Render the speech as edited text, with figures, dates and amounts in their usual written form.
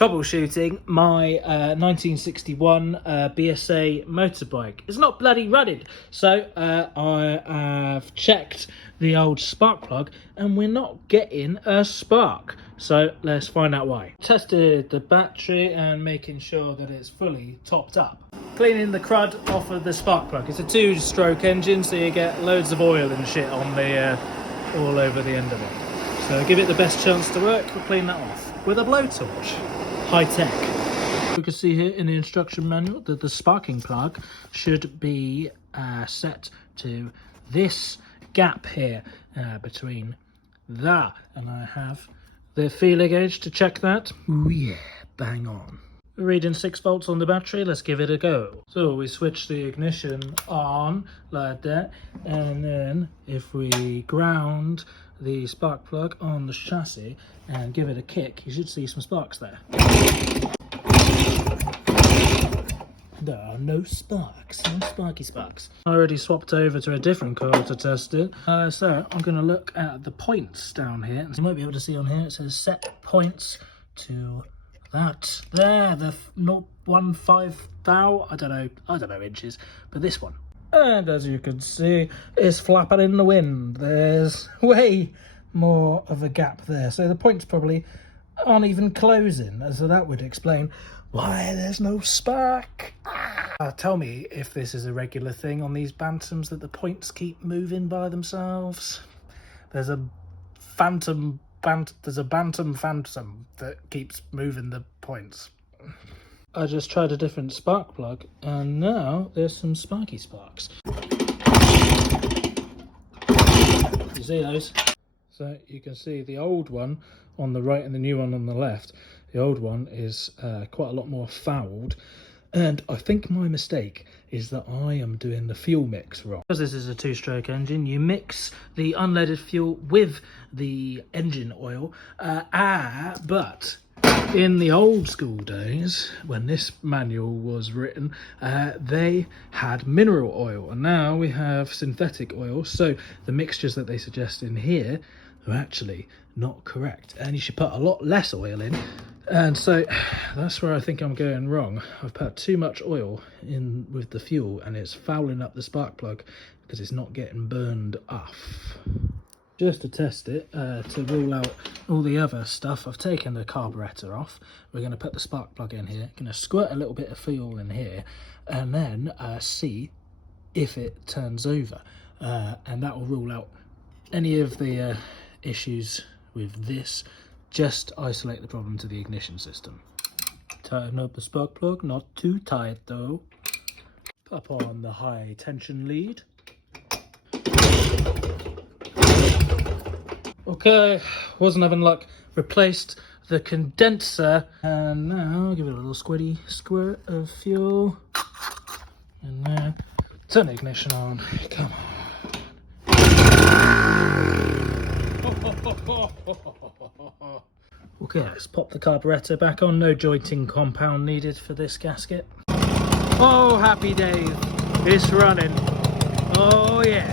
troubleshooting my 1961 BSA motorbike. It's not bloody running. So I have checked the old spark plug and we're not getting a spark. So let's find out why. Tested the battery and making sure that it's fully topped up. Cleaning the crud off of the spark plug. It's a 2-stroke engine, so you get loads of oil and shit on the all over the end of it. So give it the best chance to work. We'll clean that off with a blowtorch. High tech. You can see here in the instruction manual that the sparking plug should be set to this gap here between that, and I have the feeler gauge to check that. Ooh yeah, bang on. We're reading 6 volts on the battery. Let's give it a go. So we switch the ignition on like that, and then if we ground the spark plug on the chassis and give it a kick, you should see some sparks there. There are no sparks, no sparky sparks. I already swapped over to a different coil to test it. So I'm going to look at the points down here. You might be able to see on here, it says set points to that there, the 0.15 thou, I don't know inches, but this one. And as you can see, it's flapping in the wind. There's way more of a gap there. So the points probably aren't even closing. So that would explain why there's no spark. Tell me if this is a regular thing on these Bantams, that the points keep moving by themselves. There's a Bantam Phantom that keeps moving the points. I just tried a different spark plug and now there's some sparky sparks. You see those? So you can see the old one on the right and the new one on the left. The old one is quite a lot more fouled, and I think my mistake is that I am doing the fuel mix wrong. Because this is a 2-stroke engine, you mix the unleaded fuel with the engine oil, but in the old school days, when this manual was written, they had mineral oil, and now we have synthetic oil. So the mixtures that they suggest in here are actually not correct, and you should put a lot less oil in. And so that's where I think I'm going wrong. I've put too much oil in with the fuel and it's fouling up the spark plug because it's not getting burned off. Just to test it, to rule out all the other stuff, I've taken the carburetor off. We're going to put the spark plug in here, going to squirt a little bit of fuel in here, and then see if it turns over. And that will rule out any of the issues with this. Just isolate the problem to the ignition system. Tighten up the spark plug, not too tight though. Pop on the high tension lead. Okay, wasn't having luck. Replaced the condenser, and now give it a little squirty squirt of fuel. And now turn the ignition on. Come on. Okay, let's pop the carburetor back on. No jointing compound needed for this gasket. Oh, happy days. It's running. Oh, yeah.